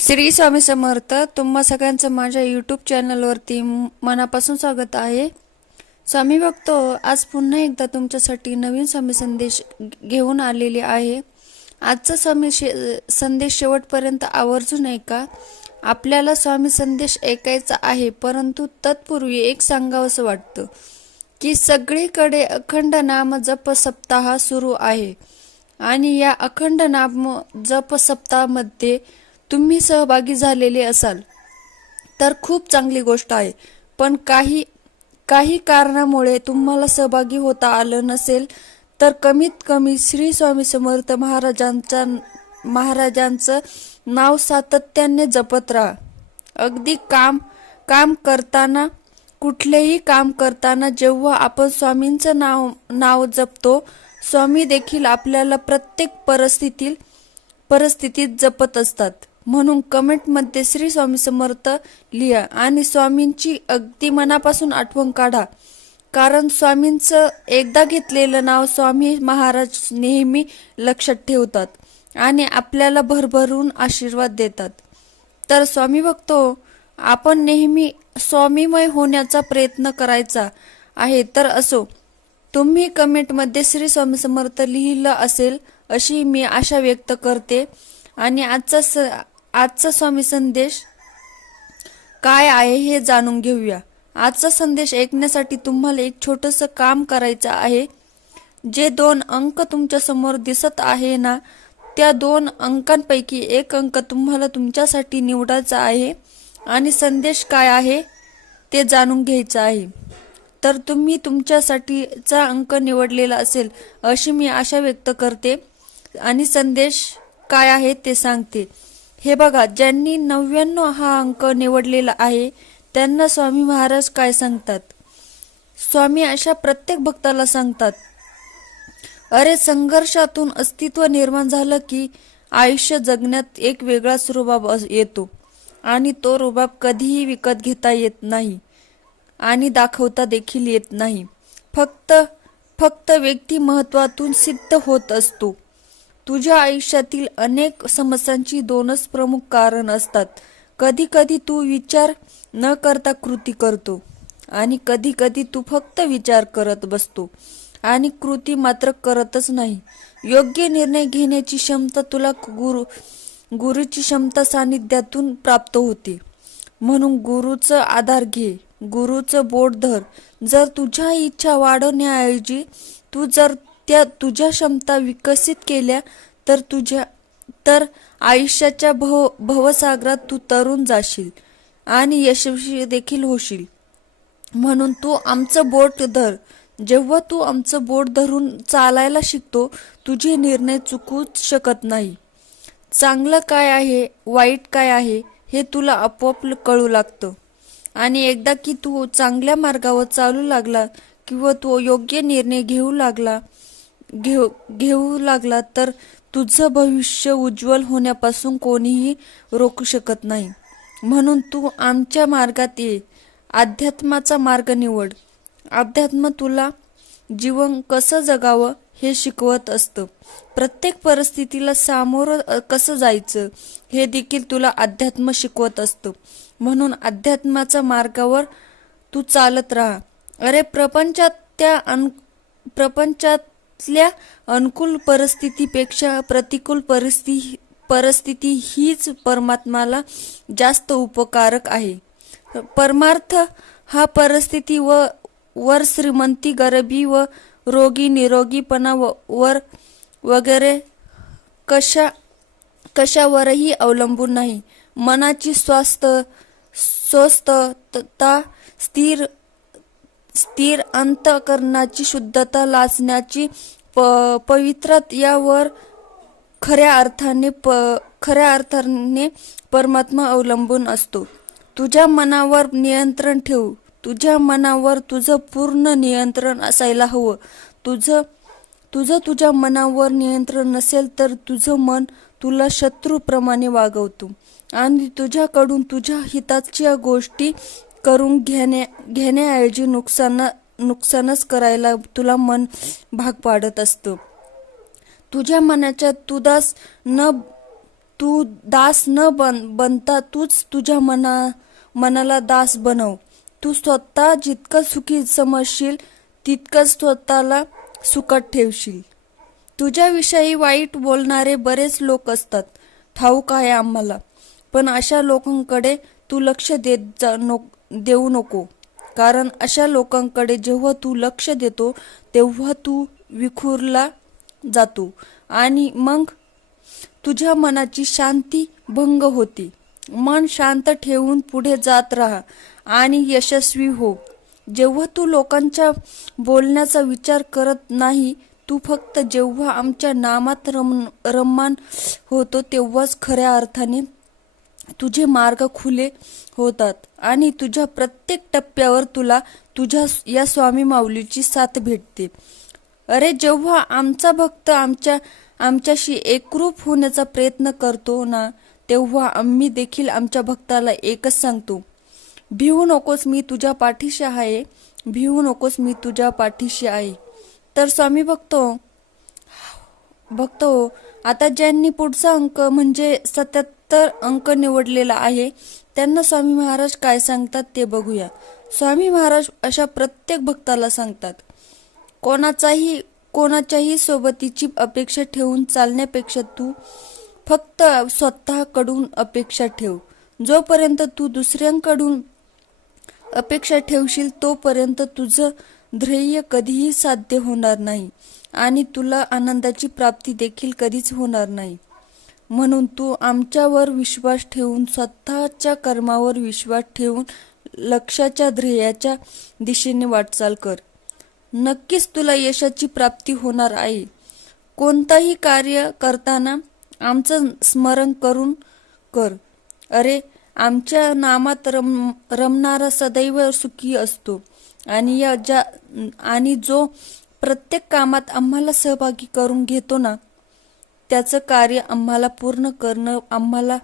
श्री स्वामी समर्थ तुम्हा सगळ्यांचं माझ्या यूट्यूब चॅनलवरती मनापासून स्वागत आहे. स्वामी भक्तो आज पुन्हा एकदा तुमच्यासाठी नवीन स्वामी संदेश घेऊन आलेले आहे. आजचा स्वामी शे संदेश शेवटपर्यंत आवर्जून ऐका. आपल्याला स्वामी संदेश ऐकायचा आहे परंतु तत्पूर्वी एक सांगावंसं वाटतं की सगळीकडे अखंड नाम जप सप्ताह सुरू आहे. आणि या अखंड नाम जप सप्ताहामध्ये तुम्ही सहभागी झालेले असाल तर खूप चांगली गोष्ट आहे. पण काही काही कारणामुळे तुम्हाला सहभागी होता आलं नसेल तर कमीत कमी श्री स्वामी समर्थ महाराजांच्या महाराजांचं नाव सातत्याने जपत राहा. अगदी काम काम करताना कुठलेही काम करताना जेव्हा आपण स्वामींचं नाव नाव जपतो स्वामी देखील आपल्याला प्रत्येक परिस्थितीत परिस्थितीत जपत असतात. म्हणून कमेंटमध्ये श्री स्वामी समर्थ लिहा आणि स्वामींची अगदी मनापासून आठवण काढा. कारण स्वामींचं एकदा घेतलेलं नाव स्वामी महाराज नेहमी लक्षात ठेवतात आणि आपल्याला भरभरून आशीर्वाद देतात. तर स्वामी बघतो आपण नेहमी स्वामीमय होण्याचा प्रयत्न करायचा आहे तर असो. तुम्ही कमेंटमध्ये श्री स्वामी समर्थ लिहिलं असेल अशी मी आशा व्यक्त करते. आणि आजचा स आजचा स्वामी संदेश काय आहे हे जाणून घेऊया. आजचा संदेश ऐकण्यासाठी तुम्हाला एक छोटंसं काम करायचं आहे. जे दोन अंक तुमच्यासमोर दिसत आहे ना त्या दोन अंकांपैकी एक अंक तुम्हाला तुमच्यासाठी निवडायचा आहे आणि संदेश काय आहे ते जाणून घ्यायचं आहे. तर तुम्ही तुमच्यासाठीचा अंक निवडलेला असेल अशी मी आशा व्यक्त करते आणि संदेश काय आहे ते सांगते. हे बघा ज्यांनी नव्याण्णव हा अंक निवडलेला आहे त्यांना स्वामी महाराज काय सांगतात? स्वामी अशा प्रत्येक भक्ताला सांगतात अरे संघर्षातून अस्तित्व निर्माण झालं की आयुष्य जगण्यात एक वेगळाच रुबाब येतो. आणि तो रुबाब कधीही विकत घेता येत नाही आणि दाखवता देखील येत नाही. फक्त फक्त व्यक्ती महत्वातून सिद्ध होत असतो. तुझ्या आयुष्यातील अनेक समस्यांची दोनच प्रमुख कारण असतात. कधी कधी तू विचार न करता कृती करतो आणि कधी कधी तू फक्त विचार करत बसतो. आणि कृती मात्र करतच नाही. योग्य निर्णय घेण्याची क्षमता तुला गुरु गुरुची क्षमता सानिध्यातून प्राप्त होते. म्हणून गुरुचं आधार घे गुरुचं बोट धर. जर तुझ्या इच्छा वाढवण्याऐवजी तू जर त्या तुझ्या क्षमता विकसित केल्या तर तुझ्या तर आयुष्याच्या भव भवसागरात तू तरुण जाशील आणि यशस्वी देखील होशील. म्हणून तू आमचं बोट धर. जेव्हा तू आमचं बोट धरून चालायला शिकतो तुझे निर्णय चुकूच शकत नाही. चांगलं काय आहे वाईट काय आहे हे तुला आपोआप कळू लागतं. आणि एकदा की तू चांगल्या मार्गावर चालू लागला किंवा तू योग्य निर्णय घेऊ लागला घेऊ घेऊ लागला तर तुझं भविष्य उज्ज्वल होण्यापासून कोणीही रोखू शकत नाही. म्हणून तू आमच्या मार्गात ये. अध्यात्माचा मार्ग निवड. अध्यात्म तुला जीवन कसं जगावं हे शिकवत असतं. प्रत्येक परिस्थितीला सामोरं कसं जायचं हे देखील तुला अध्यात्म शिकवत असतं. म्हणून अध्यात्माच्या मार्गावर तू चालत राहा. अरे प्रपंचात त्या अन प्रपंचात प्रपंचातल्या अनुकूल परिस्थितीपेक्षा प्रतिकूल परिस्थिती परिस्थिती हीच परमात्माला जास्त उपकारक आहे. परमार्थ हा परिस्थिती व वर श्रीमंती गरिबी व रोगी निरोगीपणा व वर वगैरे कशा कशावरही अवलंबून नाही. मनाची स्वास्थ स्वस्थता स्थिर स्थिर अंतकरणाची शुद्धता लाचण्याची प पवित्रत यावर खऱ्या अर्थाने प खऱ्या अर्थाने परमात्मा अवलंबून असतो. तुझ्या मनावर नियंत्रण ठेवू. तुझ्या मनावर तुझं पूर्ण नियंत्रण असायला हवं. तुझं तुझं तुझ्या मनावर नियंत्रण नसेल तर तुझं मन तुला शत्रूप्रमाणे वागवतो. आणि तुझ्याकडून तुझ्या हिताच्या गोष्टी करून घेण्या घेण्याऐवजी नुकसान नुकसानच करायला तुला मन भाग पाडत असतं. तुझ्या मनाच्या तुदास न तू दास न बन बनता तूच तुझ्या मना मनाला दास बनव. तू स्वतः जितकं सुखी समजशील तितकंच स्वतःला सुखात ठेवशील. तुझ्याविषयी वाईट बोलणारे बरेच लोक असतात. ठाऊक आहे आम्हाला. पण अशा लोकांकडे तू लक्ष देत जा नो देऊ नको. कारण अशा लोकांकडे जेव्हा तू लक्ष देतो तेव्हा तू विखुरला जातो आणि मग तुझ्या मनाची शांती भंग होती. मन शांत ठेवून पुढे जात राहा आणि यशस्वी हो. जेव्हा तू लोकांच्या बोलण्याचा विचार करत नाही तू फक्त जेव्हा आमच्या नामात रम रममान होतो तेव्हाच खऱ्या अर्थाने तुझे मार्ग खुले होतात आणि तुझ्या प्रत्येक टप्प्यावर तुला तुझ्या या स्वामी माऊलीची साथ भेटते. अरे जेव्हा आमचा भक्त आमच्या आमच्याशी एकरूप होण्याचा प्रयत्न करतो ना तेव्हा आम्ही देखील आमच्या भक्ताला एकच सांगतो. भिवू नकोस मी तुझ्या पाठीशी आहे. भिवू नकोस मी तुझ्या पाठीशी आहे. तर स्वामी भक्तो बघतो आता ज्यांनी पुढचा अंक म्हणजे सत्याहत्तर अंक निवडलेला आहे त्यांना स्वामी महाराज काय सांगतात ते बघूया. स्वामी महाराज अशा प्रत्येक भक्ताला सांगतात कोणाचाही कोणाच्याही सोबतीची अपेक्षा ठेवून चालण्यापेक्षा तू फक्त स्वतःकडून अपेक्षा ठेव. जोपर्यंत तू दुसऱ्यांकडून अपेक्षा ठेवशील तोपर्यंत तुझं ध्येय कधीही साध्य होणार नाही. आणि तुला आनंदाची प्राप्ती देखील कधीच होणार नाही. म्हणून तू आमच्यावर विश्वास ठेवून स्वतःच्या कर्मावर विश्वास ठेवून लक्षाच्या ध्येयाच्या दिशेने वाटचाल कर. नक्कीच तुला यशाची प्राप्ती होणार आहे. कोणताही कार्य करताना आमचं स्मरण करून कर. अरे आमच्या नामात रम रमणारा सदैव सुखी असतो. आणि या ज्या आणि जो प्रत्येक कामात आम्हाला सहभागी करून घेतो ना त्याचं कार्य आम्हाला पूर्ण करणं आम्हाला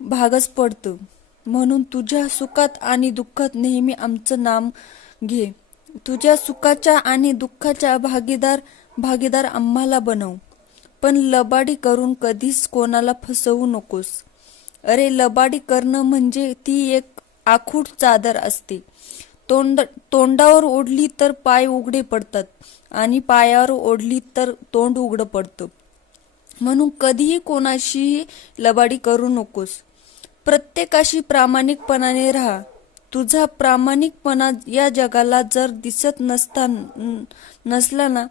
भागच पडतं. म्हणून तुझ्या सुखात आणि दुःखात नेहमी आमचं नाम घे. तुझ्या सुखाच्या आणि दुःखाच्या भागीदार भागीदार आम्हाला बनव. पण लबाडी करून कधीच कोणाला फसवू नकोस. अरे लबाडी करणं म्हणजे ती एक आखूट चादर असते. तोंड तोंडावर ओढली तर पाय उघडे पडतात आणि पायावर ओढली तर तोंड उघडं पडतं. म्हणून कधीही कोणाशीही लबाडी करू नकोस. प्रत्येकाशी प्रामाणिकपणाने राहा. तुझा प्रामाणिकपणा या जगाला जर दिसत नसता नसला ना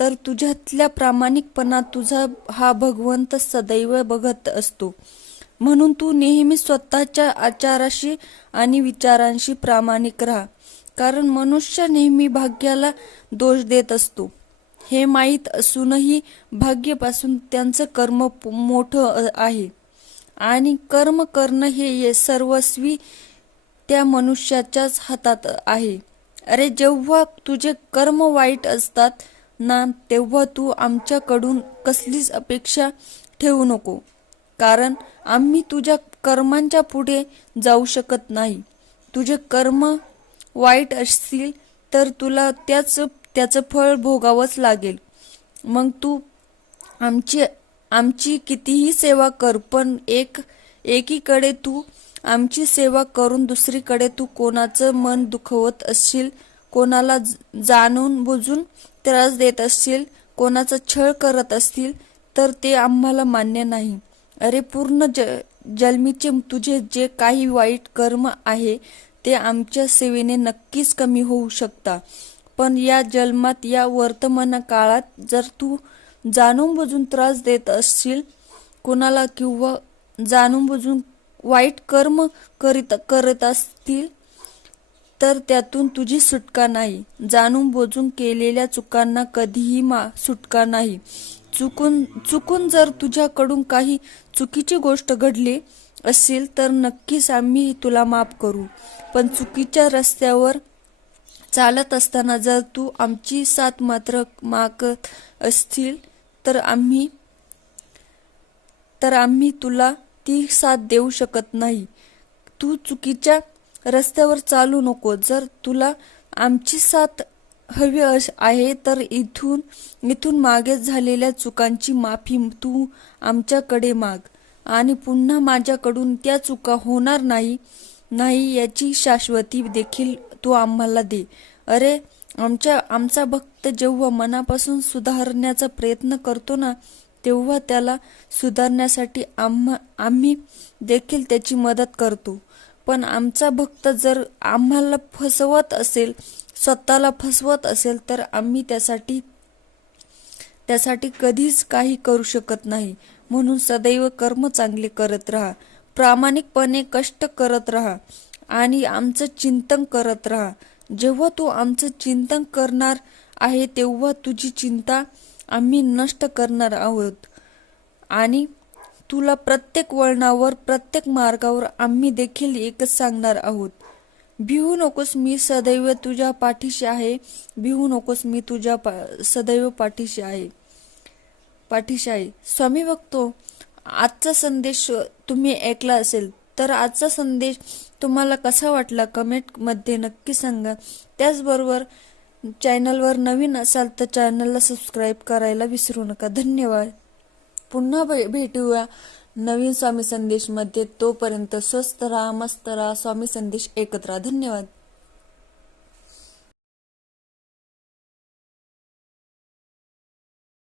तर तुझ्यातल्या प्रामाणिकपणा तुझा हा भगवंत सदैव बघत असतो. म्हणून तू नेहमी स्वतःच्या आचाराशी आणि विचारांशी प्रामाणिक राहा. कारण मनुष्य नेहमी भाग्याला दोष देत असतो. हे माहीत असूनही भाग्यापासून त्यांचं कर्म मोठं आहे. आणि कर्म करणं हे सर्वस्वी त्या मनुष्याच्याच हातात आहे. अरे जेव्हा तुझे कर्म वाईट असतात ना तेव्हा तू आमच्याकडून कसलीच अपेक्षा ठेवू नको. कारण आम्ही तुझ्या कर्मांच्या पुढे जाऊ शकत नाही. तुझे कर्म वाईट असतील तर तुला त्याच त्याचं फळ भोगावंच लागेल. मग तू आमची आमची कितीही सेवा कर पण एक एकीकडे तू आमची सेवा करून दुसरीकडे तू कोणाचं मन दुखवत असशील कोणाला जाणून बुजून त्रास देत असशील कोणाचा छळ करत असतील तर ते आम्हाला मान्य नाही. अरे पूर्ण ज जन्मीचे तुझे जे काही वाईट कर्म आहे ते आमच्या सेवेने नक्कीच कमी होऊ शकता. पण या जन्मात या वर्तमान काळात जर तू जाणून बुजून त्रास देत असशील कोणाला किंवा जाणून बुजून वाईट कर्म करीत करत असतील तर त्यातून तुझी सुटका नाही. जाणून बोजून केलेल्या चुकांना कधीही मा सुटका नाही. चुकून चुकून जर तुझ्याकडून काही चुकीची गोष्ट घडली असेल तर नक्कीच आम्ही तुला माफ करू. पण चुकीच्या रस्त्यावर चालत असताना जर तू आमची साथ मात्र मागत असतील तर आम्ही तर आम्ही तुला ती साथ देऊ शकत नाही. तू चुकीच्या रस्त्यावर चालू नको. जर तुला आमची साथ हवी आहे तर इथून इथून मागे झालेल्या चुकांची माफी तू आमच्याकडे माग. आणि पुन्हा माझ्याकडून त्या चुका होणार नाही नाही याची शाश्वती देखील तू आम्हाला दे. अरे आमच्या आमचा भक्त जेव्हा मनापासून सुधारण्याचा प्रयत्न करतो ना तेव्हा त्याला सुधारण्यासाठी आम्हा आम्ही देखील त्याची मदत करतो. पण आमचा भक्त जर आम्हाला फसवत असेल स्वतःला फसवत असेल तर आम्ही त्यासाठी त्यासाठी कधीच काही करू शकत नाही. म्हणून सदैव कर्म चांगले करत राहा. प्रामाणिकपणे कष्ट करत राहा आणि आमचं चिंतन करत राहा. जेव्हा तू आमचं चिंतन करणार आहे तेव्हा तुझी चिंता आम्ही नष्ट करणार आहोत. आणि तुला प्रत्येक वळणावर प्रत्येक मार्गावर आम्ही देखील एकच सांगणार आहोत. भिवू नकोस मी सदैव तुझ्या पाठीशी आहे. भिवू नकोस मी तुझ्या पा सदैव पाठीशी आहे. पाठीशी आहे. स्वामी बघतो आजचा संदेश तुम्ही ऐकला असेल तर आजचा संदेश तुम्हाला कसा वाटला कमेंटमध्ये नक्की सांगा. त्याचबरोबर चॅनलवर नवीन असाल तर चॅनलला सबस्क्राईब करायला विसरू नका. धन्यवाद. पुन्हा भे- भेटूया. नवीन स्वामी संदेशमध्ये तोपर्यंत स्वस्त राहा मस्त राहा. स्वामी संदेश एकत्र. धन्यवाद.